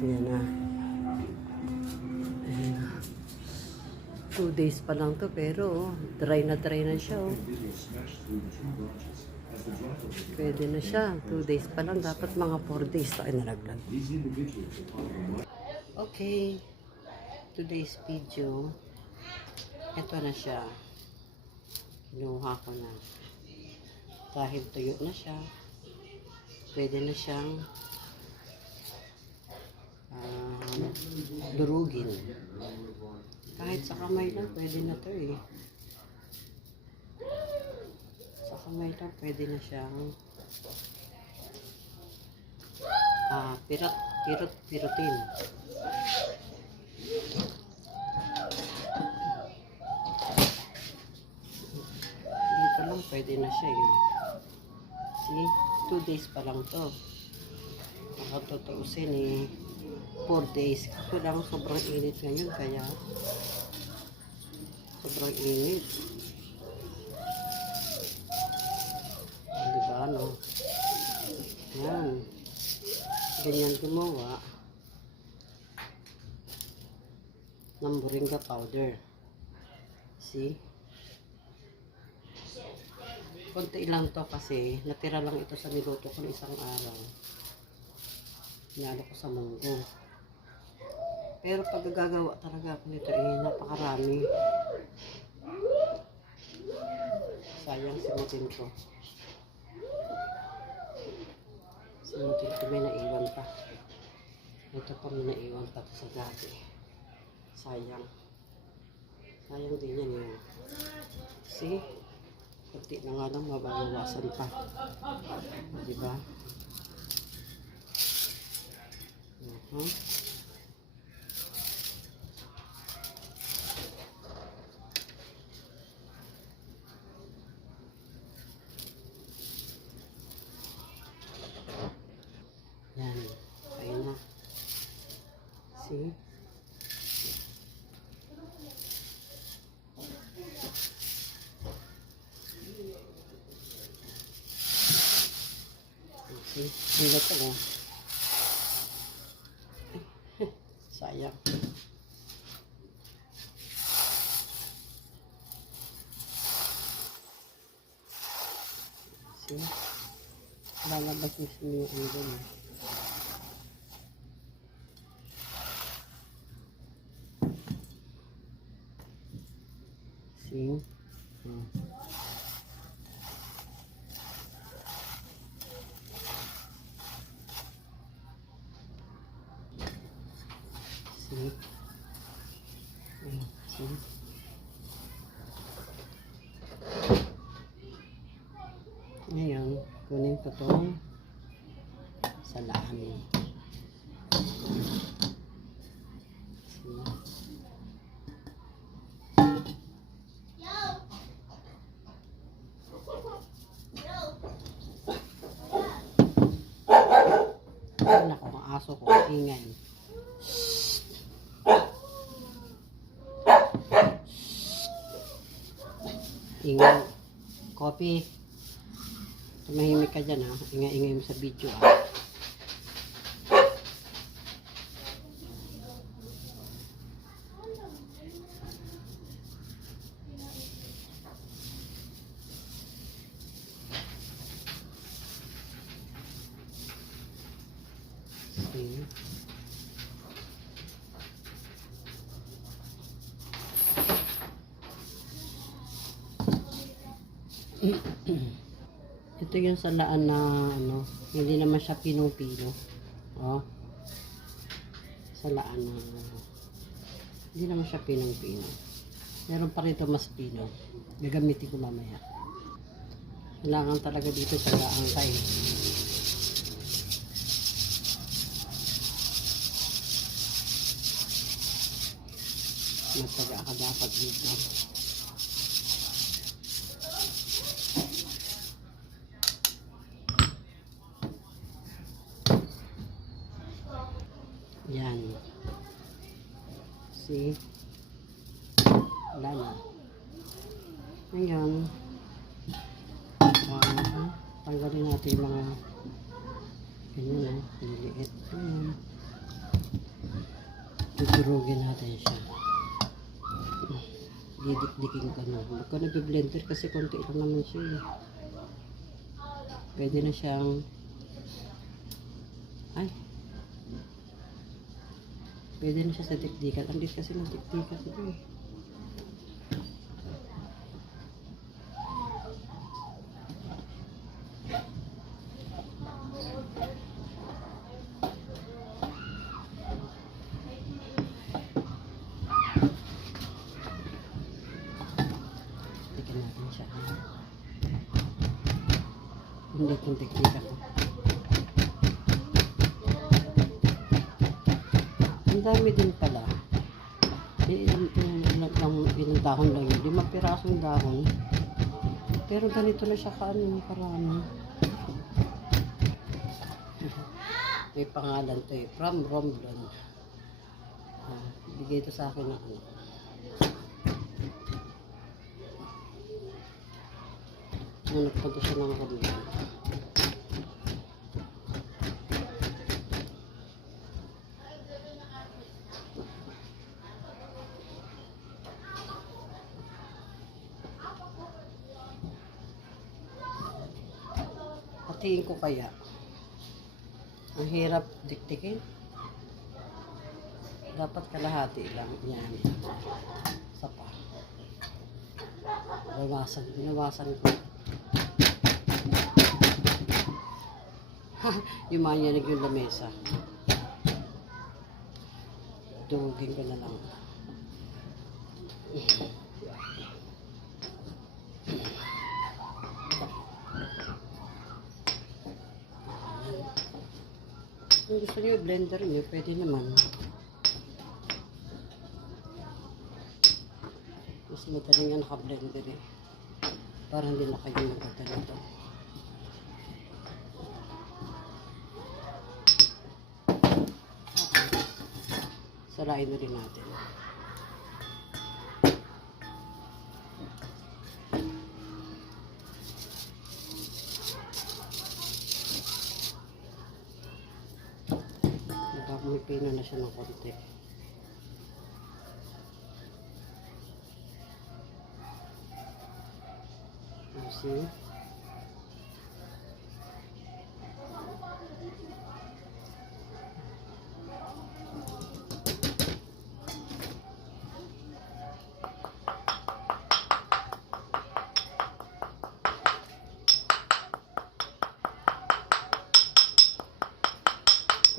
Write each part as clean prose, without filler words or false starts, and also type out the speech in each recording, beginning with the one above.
Ayan na. Ayan na. 2 days pa lang to pero dry na siya. Oh. Pwede na siya. 2 days pa lang. Dapat mga 4 days tayo nalaglag. Okay. Today's video. Ito na siya. Kinuha ko na. Dahil tuyo na siya. Pwede na siyang durugin. Kahit sa kamay lang, pwede na to eh. Sa kamay lang, pwede na siyang pirutin. Dito lang, pwede na siya eh. See? 2 days pa lang to. Nakatutuusin eh. 4 days. Ito lang, sobrang init ngayon, kaya sobrang init. Diba, no? Yan. Ganyan gumawa ng moringa powder. See? Konti lang to kasi natira lang ito sa niluto ko ng isang araw. Hinalo ko sa munggo. Pero pag gagawa talaga ako nito napakarami. Sayang simutin ko. Simutin ko, may naiwan pa. Ito pa may naiwan pa sa gabi. Sayang. Sayang din yan yun. See? Kunti na nga lang, mabawasan pa. Diba? Yan. Kaya na. See? Hindi ito oh. Sayang. See? Lalabas yung doon. See? See? See? Ngayon, kunin ko itong salaan. See? Ay, naku, ang aso ko, ingay. Ingay. Coffee. Tumahimik ka dyan ha. Ingay-ingay mo sa video ha. See? Ito yung salaan na ano, hindi naman siya pinong-pino. Oh. Salaan na hindi naman siya pinong-pino. Meron pa rito mas pino. Gagamitin ko mamaya. Kailangan talaga dito salaan tayo. Mataga ka dapat dito. Yan. See? Wala na. Ngayon, tanggalin natin yung mga ganyan na, liliit. Dudurugin natin siya. Didikdikin ka na. Huwag ka nag-blender kasi konti lang naman siya. Pwede na siyang pwede na siya sa dikdikan. Ang lit kasi ng dikdikan ito eh. Dikdikan natin siya. Hindi itong dikdikan ko. Ang dami din pala. Ilang dahon lang yun. 5 pirasong dahon. Pero ganito na siya karami. May pangalan to eh. From Romblon. Bigay ito sa akin ng ano. Nung nagpunta siya ng Romblon. Hatiin ko kaya. Ang hirap dikdikin. Dapat kalahati lang. Yan. Sapa. Binawasan ko. Yumanyanig yung lamesa. Durugin ko na lang. Kung gusto niyo blender niyo, pwede naman. Mas madali nga naka-blender eh. Para hindi na kayo magkaganito. Salain na rin natin. May pino na siya ng konti. See?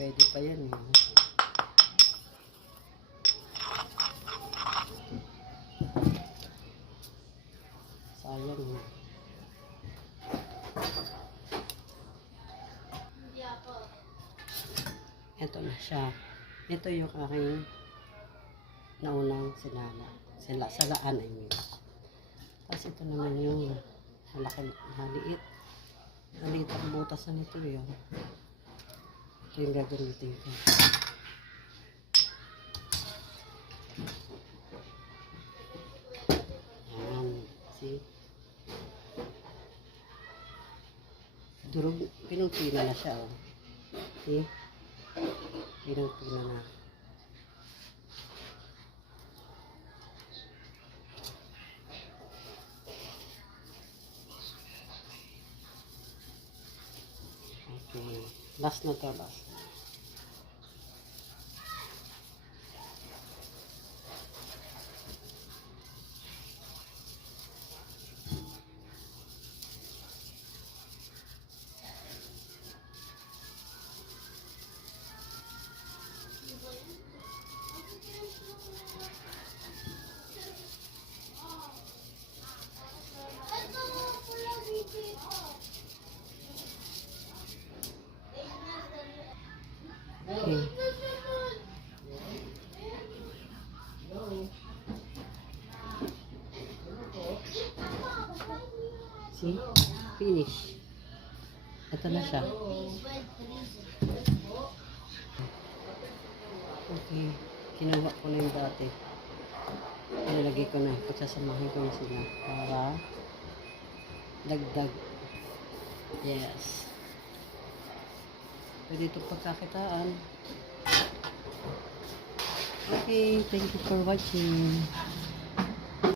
Pwede pa yan eh. Sayang eh. Ito na siya. Ito yung aking naunang salaan I mean. Tapos ito naman yung maliit. Maliit ang butas na nito yun. Ito yung gagamitin ko. Ayan. See? Durog. Pinupina na siya. Oh. See? Pinupina na. Okay. Last na to, last. Okay. See? Finish. Ito na siya. Okay. Kinuha ko na yung dati. Ilalagay ko na. Pagsasamahin ko na sila. Para dagdag. Yes. Pwede itong pagkakitaan. Okay, thank you for watching.